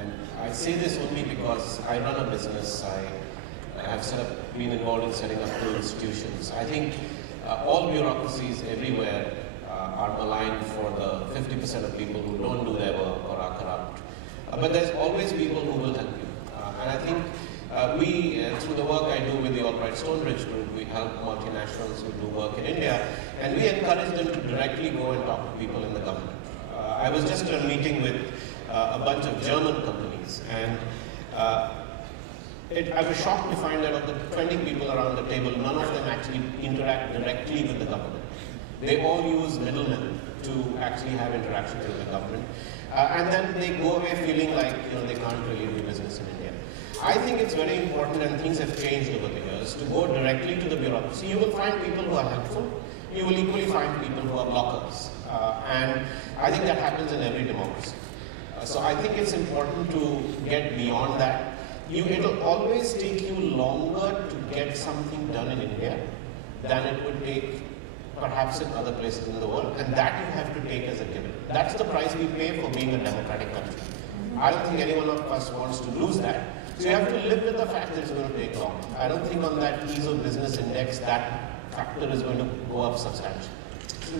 And I say this only because I run a business. I have been involved in setting up 2 institutions. I think all bureaucracies everywhere are maligned for the 50% of people who don't do their work or are corrupt. But there's always people who will help you. And I think we, through the work I do with the Albright Stonebridge Group, we help multinationals who do work in India, and we encourage them to directly go and talk to people in the government. I was just at a meeting with a bunch of German companies, and I was shocked to find that of the 20 people around the table, none of them actually interact directly with the government. They all use middlemen to actually have interactions with the government, and then they go away feeling like they can't really do business in India. I think it's very important, and things have changed over the years, to go directly to the bureaucracy. You will find people who are helpful. You will equally find people who are blockers, and I think that happens in every democracy. So I think it's important to get beyond that. It'll always take you longer to get something done in India than it would take perhaps in other places in the world, and that you have to take as a given. That's the price we pay for being a democratic country. I don't think any one of us wants to lose that. So you have to live with the fact that it's going to take long. I don't think on that ease of business index that factor is going to go up substantially.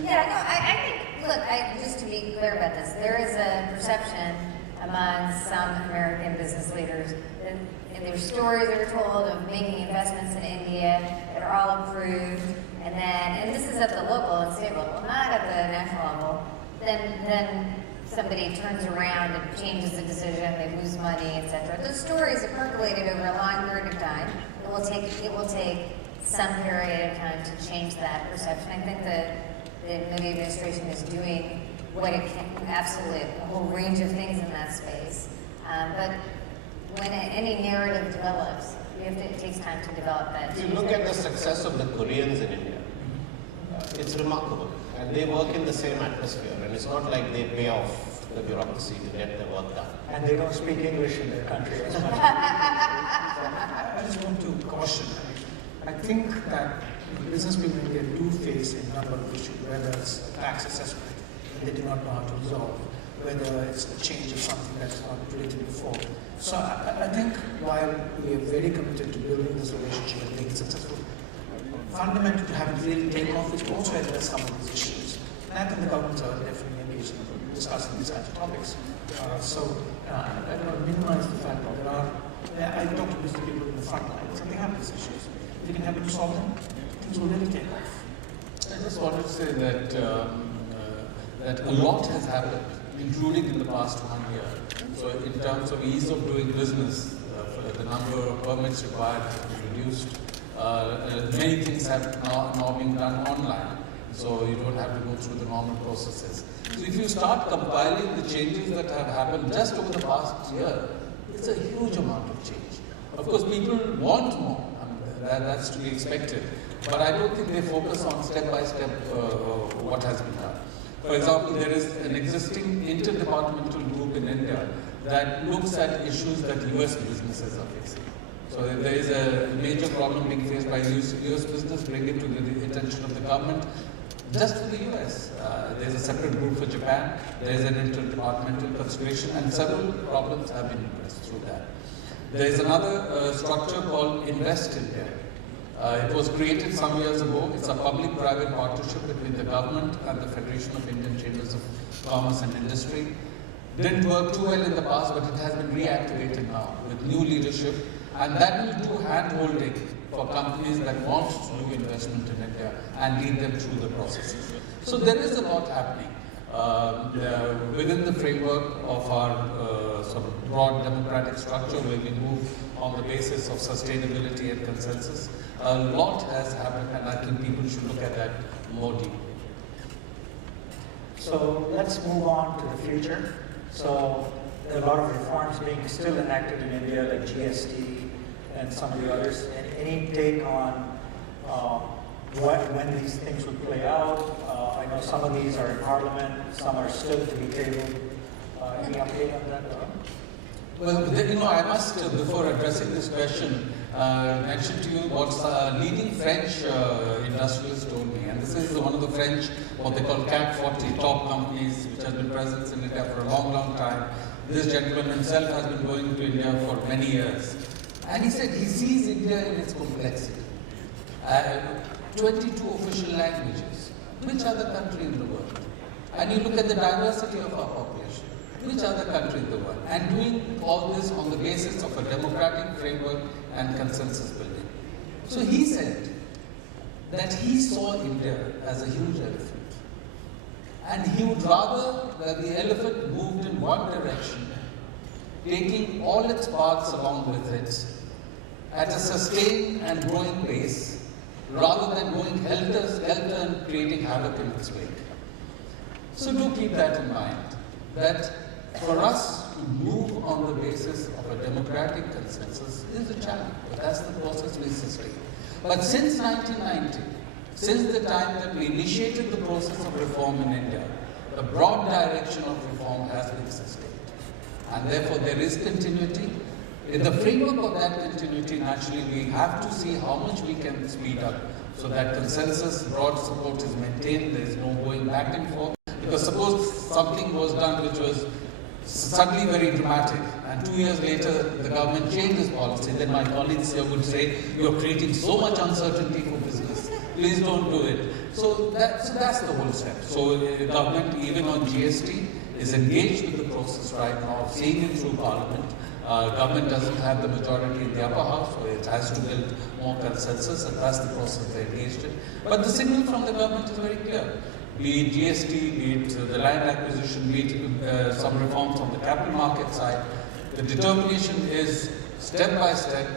Yeah, no, I think, look, just to be clear about this, there is a perception among some American business leaders that there's stories that are told of making investments in India that are all approved, and this is at the local and state level, not at the national level, then somebody turns around and changes the decision, they lose money, etc. Those stories are percolated over a long period of time. It will take some period of time to change that perception. I think the administration is doing what it can, absolutely a whole range of things in that space. But when any narrative develops, it takes time to develop that. If you look at the success of the Koreans in India, it's remarkable. And they work in the same atmosphere, and it's not like they pay off the bureaucracy to get their work done. And they don't speak English in their country as much. I just want to caution. I think that business people in India do face a number of issues, whether it's tax assessment that they do not know how to resolve, whether it's a change of something that's not predicted before. So I think while we are very committed to building this relationship and making it successful, fundamental to have it really take off is also address some of these issues. And I think the governments are definitely engaged in discussing these kinds of topics. I don't want to minimize the fact that there are, I talk to business people in the front lines and they have these issues. If we can help them solve them, things will really take off. I just wanted to say that that a lot has happened, including in the past 1 year. So in terms of ease of doing business, the number of permits required has been reduced. Many things have now been done online, so you don't have to go through the normal processes. So if you start compiling the changes that have happened just over the past year, It's a huge amount of change. Of course, people want more. I mean, that's to be expected. But I don't think they focus on step by step what has been done. For example, there is an existing interdepartmental group in India that looks at issues that US businesses are facing. So if there is a major problem being faced by US business, bring it to the attention of the government. Just for the US, there's a separate group for Japan, there's an interdepartmental consideration, and several problems have been addressed through that. There's another structure called Invest India. It was created some years ago. It's a public-private partnership between the government and the Federation of Indian Chambers of Commerce and Industry. Didn't work too well in the past, but it has been reactivated now with new leadership, and that will do hand-holding for companies that want to do investment in India and lead them through the processes. So there is a lot happening within the framework of our sort of broad democratic structure where we move on the basis of sustainability and consensus. A lot has happened, and I think people should look at that more deeply. So let's move on to the future. So there are a lot of reforms being still enacted in India, like GST and some of the others. Any take on when these things would play out? I know some of these are in Parliament, some are still to be tabled. Any update on that? Well, I must, before addressing this question, mention to you what leading French industrialists told me. And this is one of the French, what they call CAC 40 top companies, which has been present in India for a long, long time. This gentleman himself has been going to India for many years. And he said he sees India in its complexity. 22 official languages. Which other country in the world? And you look at the diversity of our population. Which other country in the world? And doing all this on the basis of a democratic framework and consensus building. So he said that he saw India as a huge elephant. And he would rather that the elephant moved in one direction, taking all its parts along with it, at a sustained and growing pace, rather than going helter-skelter and creating havoc in its wake. So do keep that in mind, that for us to move on the basis of a democratic consensus is a challenge, but that's the process we sustain. But since 1990, since the time that we initiated the process of reform in India, the broad direction of reform has been sustained. And therefore there is continuity. In the framework of that continuity, naturally, we have to see how much we can speed up so that consensus, broad support is maintained, there is no going back and forth. Because suppose something was done which was suddenly very dramatic, and 2 years later the government changed its policy, then my colleagues here would say, you're creating so much uncertainty for business, please don't do it. So that's the whole step. So the government, even on GST, is engaged with the process right now, seeing it through Parliament. Government doesn't have the majority in the upper house, so it has to build more consensus, and that's the process they're engaged in. But the signal from the government is very clear. Be it GST, be it the land acquisition, be it some reforms on the capital market side. The determination is step by step,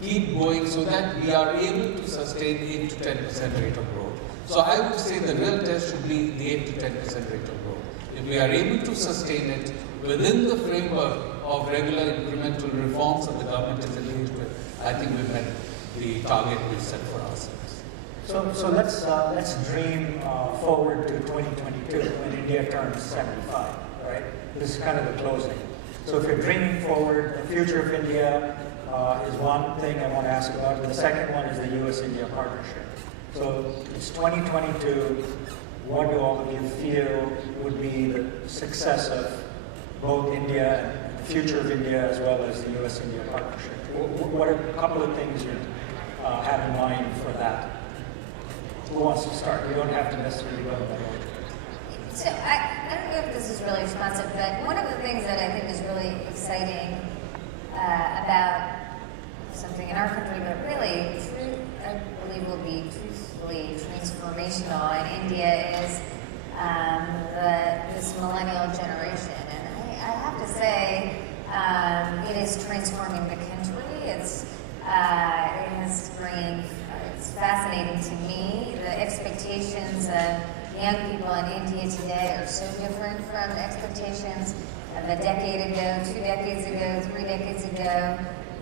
keep going so that we are able to sustain 8 to 10% rate of growth. So I would say the real test should be the 8 to 10% rate of growth. If we are able to sustain it within the framework of regular incremental reforms that the government is engaged with, I think we've met the target we've set for ourselves. So let's dream forward to 2022 when India turns 75, right? This is kind of the closing. So if you're dreaming forward, the future of India is one thing I want to ask about. The second one is the U.S. India partnership. So it's 2022. What do all of you feel would be the success of both India and the future of India as well as the U.S. India partnership? What are a couple of things you have in mind for that? Who wants to start? You don't have to necessarily go in that order. So I don't know if this is really responsive, but one of the things that I think is really exciting about something in our country, but really, I believe will be truthfully transformational in India is this millennial generation. And I have to say, it is transforming the country. It's fascinating to me. The expectations of young people in India today are so different from the expectations of a decade ago, 2 decades ago, 3 decades ago,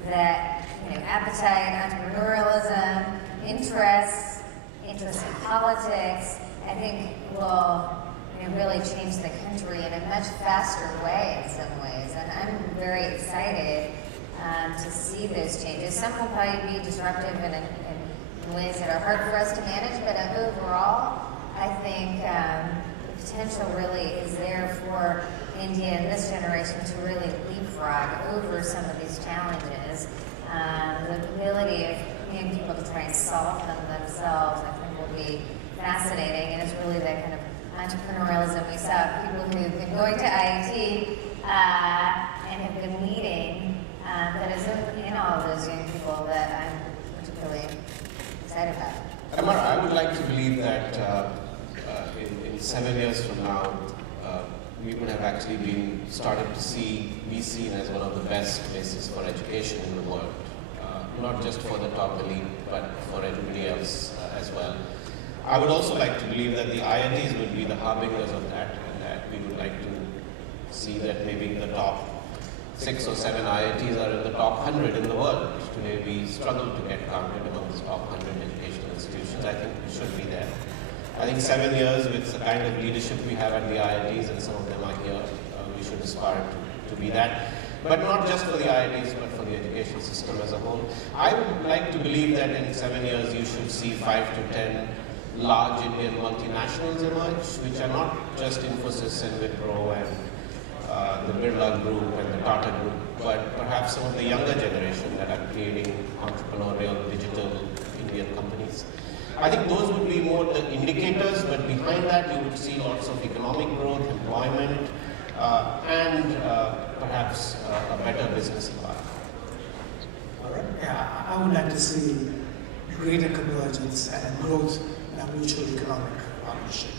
that appetite, entrepreneurialism, interest in politics, I think will really change the country in a much faster way in some ways. And I'm very excited to see those changes. Some will probably be disruptive in ways that are hard for us to manage, but overall, I think the potential really is there for India in this generation to really leapfrog over some of these challenges. The ability of young people to try and solve them themselves, I think, will be fascinating, and it's really that kind of entrepreneurialism. We saw people who've been going to IIT and have been leading, that is in all of those young people that I'm particularly excited about. Kumar, I would like to believe that in 7 years from now, we would have actually started to be seen as one of the best places for education in the world. Not just for the top elite, but for everybody else as well. I would also like to believe that the IITs would be the harbingers of that, and that we would like to see that maybe the top 6 or 7 IITs are in the top 100 in the world. Today we struggle to get counted among the top 100 educational institutions. I think we should be there. I think 7 years with the kind of leadership we have at the IITs, and some of them are here, we should aspire to be that. But not just for the IITs, but for the education system as a whole. I would like to believe that in 7 years you should see 5 to 10 large Indian multinationals emerge, which are not just Infosys and Wipro and the Birla Group and the Tata Group, but perhaps some of the younger generation that are creating entrepreneurial digital Indian companies. I think those would be more the indicators, but behind that you would see lots of economic growth, employment, and perhaps a better business environment. All right. Yeah, I would like to see greater convergence and growth in a mutual economic partnership.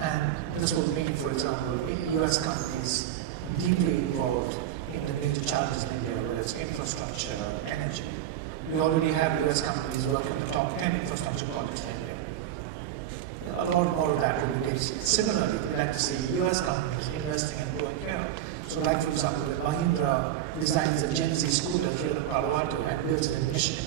And this would mean, for example, U.S. companies deeply involved in the major challenges in India, whether it's infrastructure, energy. We already have U.S. companies working on the top 10 infrastructure projects in India. A lot more of that would be good. Similarly, we'd like to see U.S. companies investing and growing here. So like, for example, when Mahindra designs a Gen Z scooter here in Palo Alto and builds it in Michigan,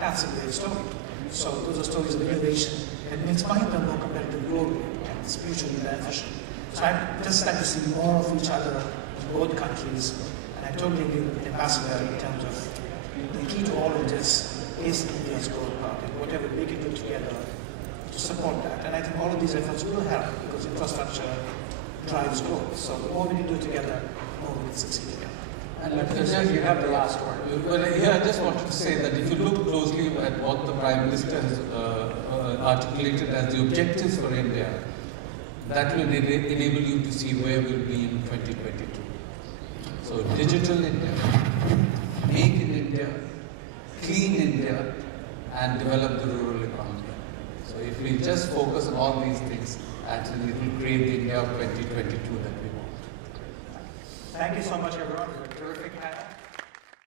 that's a great story. So those are stories of innovation that makes Mahindra more competitive globally, and it's mutually beneficial. So I'd just like to see more of each other in both countries, and I totally agree with the ambassador in terms of the key to all of this is India's growth part, and whatever we can do together to support that. And I think all of these efforts will help, because infrastructure drives growth. So the more we can do together, the more we can succeed together. And you have the last word. Well, here I just wanted to say that if you look closely at what the Prime Minister has articulated as the objectives for India, that will enable you to see where we'll be in 2022. So digital India, make in India, clean India, and develop the rural economy. So if we just focus on all these things, actually it will create the India of 2022 that we want. Thank you so much, everyone. It was a terrific panel.